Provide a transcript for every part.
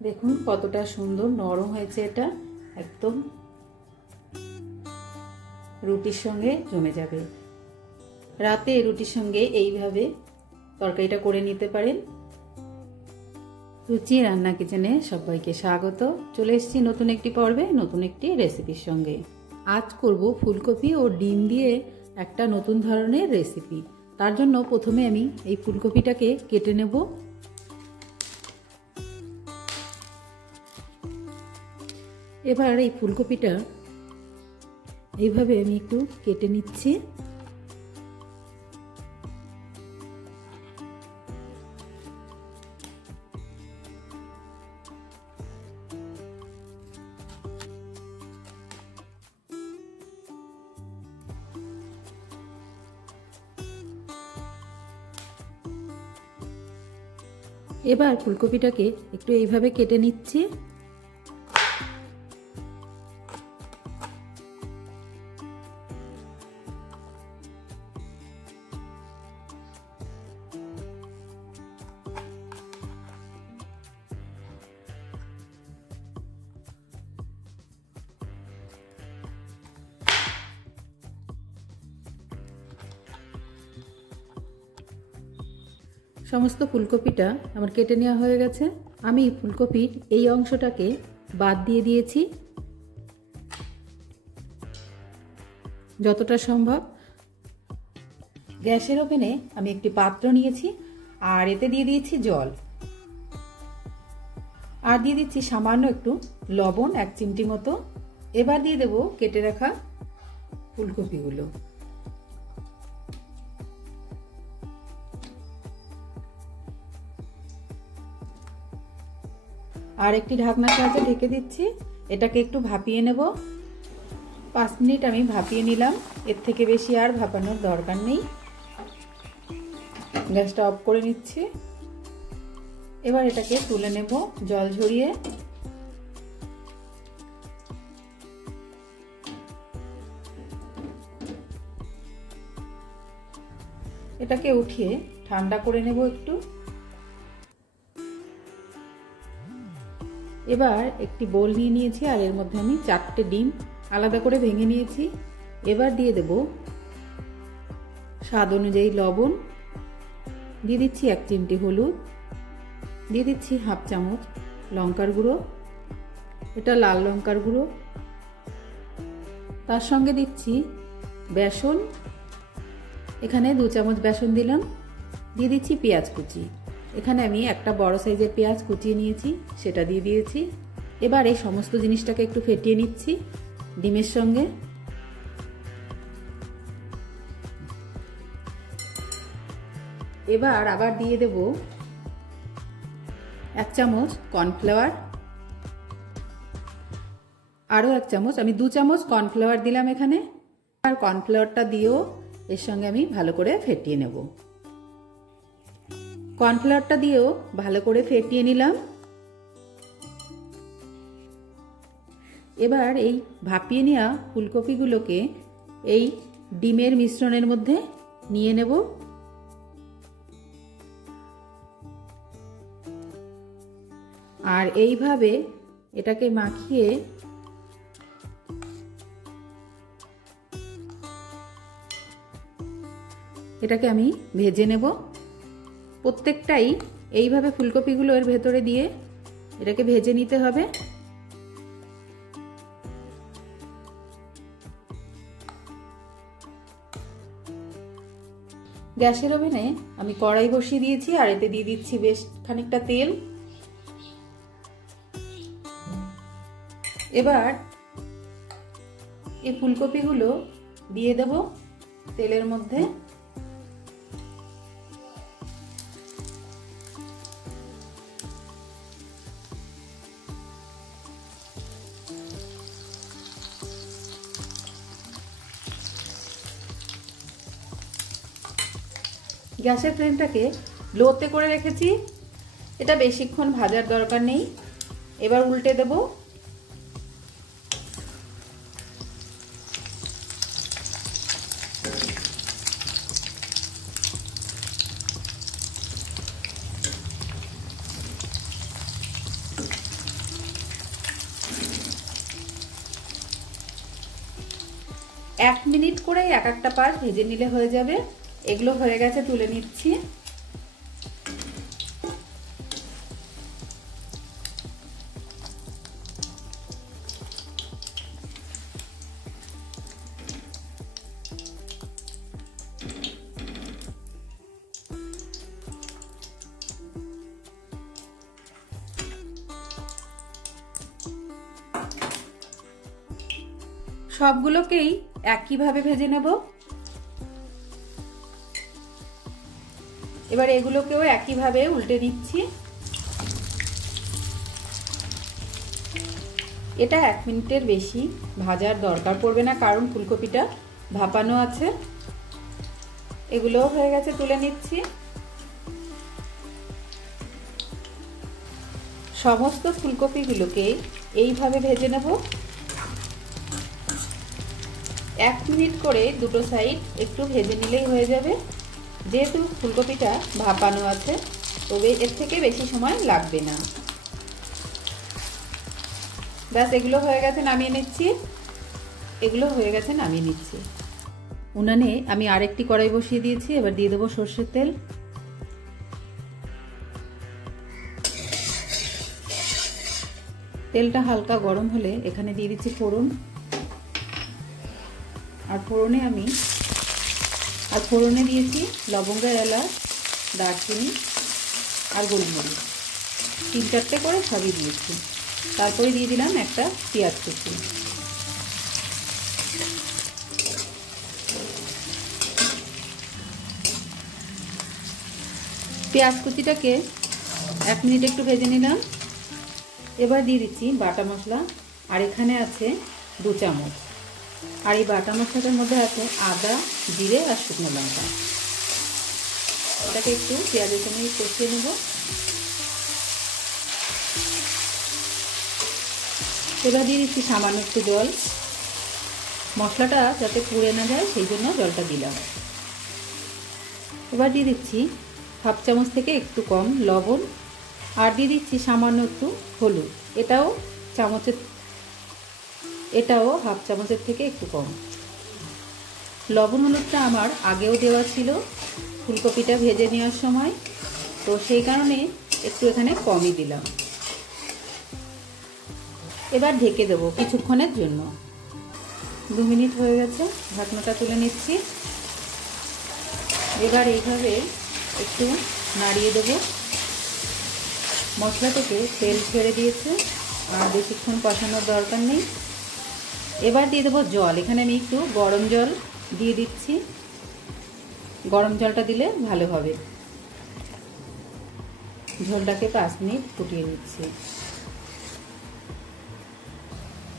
দেখুন কতটা সুন্দর নরম হয়েছে, এটা একদম রুটির সঙ্গে জমে যাবে। রাতে রুটির সঙ্গে এইভাবে তরকারিটা করে নিতে পারেন। রুচি রান্না কিচেনে সবাইকে স্বাগত। চলে এসেছি নতুন একটি পর্বে, নতুন একটি রেসিপির সঙ্গে। আজ করব ফুলকপি ও ডিম দিয়ে একটা নতুন ধরনের রেসিপি। তার জন্য প্রথমে আমি এই ফুলকপিটাকে কেটে নেব। এবার এই ফুলকপিটা এইভাবে আমি একটু কেটে নিচ্ছি। এবার ফুলকপিটাকে একটু এইভাবে কেটে নিচ্ছি। সমস্ত ফুলকপিটা আমার কেটে নেওয়া হয়ে গেছে। আমি ফুলকপির এই অংশটাকে বাদ দিয়ে দিয়েছি যতটা সম্ভব। গ্যাসের ওভেনে আমি একটি পাত্র নিয়েছি আর এতে দিয়ে দিয়েছি জল, আর দিয়ে দিচ্ছি সামান্য একটু লবণ, 1 চিমটি মতো। এবার দিয়ে দেব কেটে রাখা ফুলকপিগুলো। আর একটি ঢাকনার সাহায্যে ঢেকে দিচ্ছি। এটাকে একটু ভাপিয়ে নেব। 5 মিনিট আমি ভাপিয়ে নিলাম, এর থেকে বেশি আর ভাপানোর দরকার নেই। গ্যাসটা অফ করে নিচ্ছি। এবার এটাকে তুলে নেব জল ঝরিয়ে। এটাকে উঠিয়ে ঠান্ডা করে নেব একটু। এবার একটি বোল নিয়ে নিয়েছি আর এর মধ্যে আমি 4টে ডিম আলাদা করে ভেঙে নিয়েছি। এবার দিয়ে দেব স্বাদ অনুযায়ী লবণ, দিয়ে দিচ্ছি 1 চিমটি হলুদ, দিয়ে দিচ্ছি 1/2 চামচ লঙ্কার গুঁড়ো, এটা লাল লঙ্কার গুঁড়ো। তার সঙ্গে দিচ্ছি বেসন, এখানে 2 চামচ বেসন দিলাম। দিয়ে দিচ্ছি পেঁয়াজ কুচি, এখানে আমি একটা বড় সাইজের পেঁয়াজ কুচিয়ে নিয়েছি, সেটা দিয়ে দিয়েছি। এবার এই সমস্ত জিনিসটাকে একটু ফেটিয়ে নিচ্ছি ডিমের সঙ্গে। এবার আবার দিয়ে দেব 1 চামচ কর্নফ্লাওয়ার, আরও 1 চামচ, আমি 2 চামচ কর্নফ্লাওয়ার দিলাম এখানে। আর কর্নফ্লাওয়ারটা দিয়েও এর সঙ্গে আমি ভালো করে ফেটিয়ে নেব। কর্নফ্লাওয়ারটা দিয়েও ভালো করে ফেটিয়ে নিলাম। এবার এই ভাপিয়ে নেওয়া ফুলকপিগুলোকে এই ডিমের মিশ্রণের মধ্যে নিয়ে নেব। আর এইভাবে এটাকে মাখিয়ে এটাকে আমি ভেজে নেব। প্রত্যেকটাই এইভাবে ফুলকপিগুলো এর ভেতরে দিয়ে এটাকে ভেজে নিতে হবে। গ্যাসের ওভেনে আমি কড়াই বসিয়ে দিয়েছি আর এতে দিয়ে দিচ্ছি বেশ খানিকটা তেল। এবার এই ফুলকপিগুলো দিয়ে দেব তেলের মধ্যে। গ্যাসের ফ্লেমটাকে লোতে করে রেখেছি, এটা বেশিক্ষণ ভাজার দরকার নেই। এবার উল্টে দেব। 1 মিনিট করে এক একটা পাশ ভেজে নিলে হয়ে যাবে। এগুলো হয়ে গেছে, তুলে নিচ্ছি। সবগুলোকেই একইভাবে ভেজে নেব। এবার এগুলোকেও একইভাবে উল্টে দিচ্ছি। এটা 1 মিনিটের বেশি ভাজার দরকার পড়বে না, কারণ ফুলকপিটা ভাপানো আছে। এগুলোও হয়ে গেছে, তুলে নিচ্ছি। সমস্ত ফুলকপিগুলোকে এইভাবে ভেজে নেব। 1 মিনিট করে দুটো সাইড একটু ভেজে নিলেই হয়ে যাবে। যেহেতু ফুলকপিটা ভাপানো আছে, তবে এর থেকে বেশি সময় লাগবে না। ব্যাস, এগুলো হয়ে গেছে, নামিয়ে নিচ্ছি। এগুলো হয়ে গেছে, নামিয়ে নিচ্ছি। উনানে আমি আরেকটি কড়াই বসিয়ে দিয়েছি। এবার দিয়ে দেবো সরষের তেল। তেলটা হালকা গরম হলে এখানে দিয়ে দিচ্ছি ফোড়ন। আর ফোড়নে দিয়েছি লবঙ্গ, এলাচ, দারচিনি আর গোলমরিচ, 3-4টে করে সবই দিয়েছি। তারপরে দিয়ে দিলাম একটা পেঁয়াজ কুচি। পেঁয়াজ কুচিটাকে 1 মিনিট একটু ভেজে নিলাম। এবার দিয়ে দিচ্ছি বাটা মশলা। আর এখানে আছে 2 চামচ। আর এই বাটা মশলাটার মধ্যে আছে আদা, জিরে আর শুকনো লঙ্কা। এটাকে একটু পেঁয়াজের সঙ্গে কষিয়ে নেব। এবার দিয়ে দিচ্ছি সামান্য একটু জল। মশলাটা যাতে পুড়ে না যায় সেই জন্য জলটা দিলাম। এবার দিয়ে দিচ্ছি 1/2 চামচ থেকে একটু কম লবণ। আর দিয়ে দিচ্ছি সামান্য একটু হলুদ। এটাও 1/2 চামচের থেকে একটু কম। লবণ হলুদটা আমার আগেও দেওয়া ছিল ফুলকপিটা ভেজে নেওয়ার সময়, তো সেই কারণে একটু এখানে কমই দিলাম। এবার ঢেকে দেবো কিছুক্ষণের জন্য। 2 মিনিট হয়ে গেছে, ঢাকনাটা তুলে নিচ্ছি। এবার এইভাবে একটু নাড়িয়ে দেবো। মশলা থেকে তেল ছেড়ে দিয়েছে, আর বেশিক্ষণ কষানোর দরকার নেই। এবার দিয়ে দেবো জল। এখানে আমি একটু গরম জল দিয়ে দিচ্ছি। গরম জলটা দিলে ভালো হবে। ঝোলটাকে 5 মিনিট ফুটিয়ে নিচ্ছি।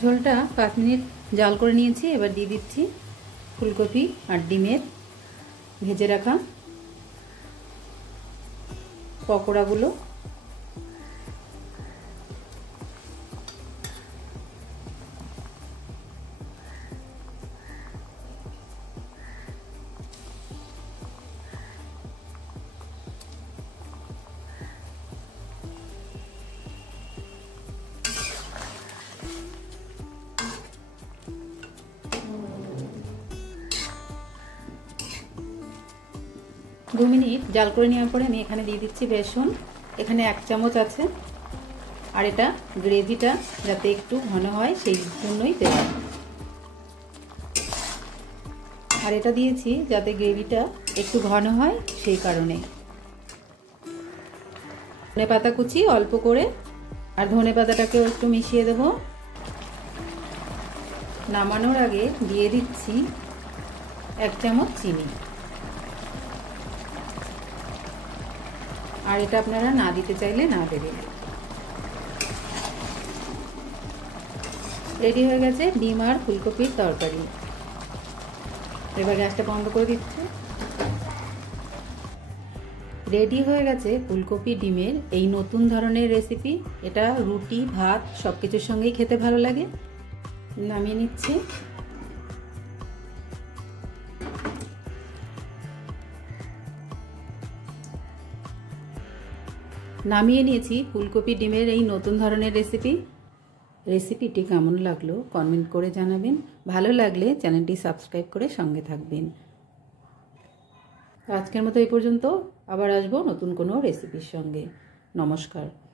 ঝোলটা 5 মিনিট জাল করে নিয়েছি। এবার দিয়ে দিচ্ছি ফুলকপি আর ডিমের ভেজে রাখা পকোড়াগুলো। দু মিনিট জাল করে নেওয়ার পরে আমি এখানে দিয়ে দিচ্ছি বেসন। এখানে 1 চামচ আছে। আর এটা গ্রেভিটা যাতে একটু ঘন হয় সেই জন্যই দেব। আর এটা দিয়েছি যাতে গ্রেভিটা একটু ঘন হয় সেই কারণে। ধনে পাতা কুচি অল্প করে, আর ধনে পাতাটাকেও একটু মিশিয়ে দেব। নামানোর আগে দিয়ে দিচ্ছি 1 চামচ চিনি। আর এটা আপনারা না দিতে চাইলে না দেবেন। রেডি হয়ে গেছে ডিম আর ফুলকপির তরকারি। এবার গ্যাসটা বন্ধ করে দিচ্ছি। রেডি হয়ে গেছে ফুলকপি ডিমের এই নতুন ধরনের রেসিপি। এটা রুটি, ভাত সবকিছুর সঙ্গেই খেতে ভালো লাগে। নামিয়ে নিচ্ছি। নামিয়ে নিয়েছি ফুলকপি ডিমের এই নতুন ধরনের রেসিপি। রেসিপিটি কেমন লাগলো কমেন্ট করে জানাবেন। ভালো লাগলে চ্যানেলটি সাবস্ক্রাইব করে সঙ্গে থাকবেন। আজকের মতো এই পর্যন্ত, আবার আসবো নতুন কোনো রেসিপির সঙ্গে। নমস্কার।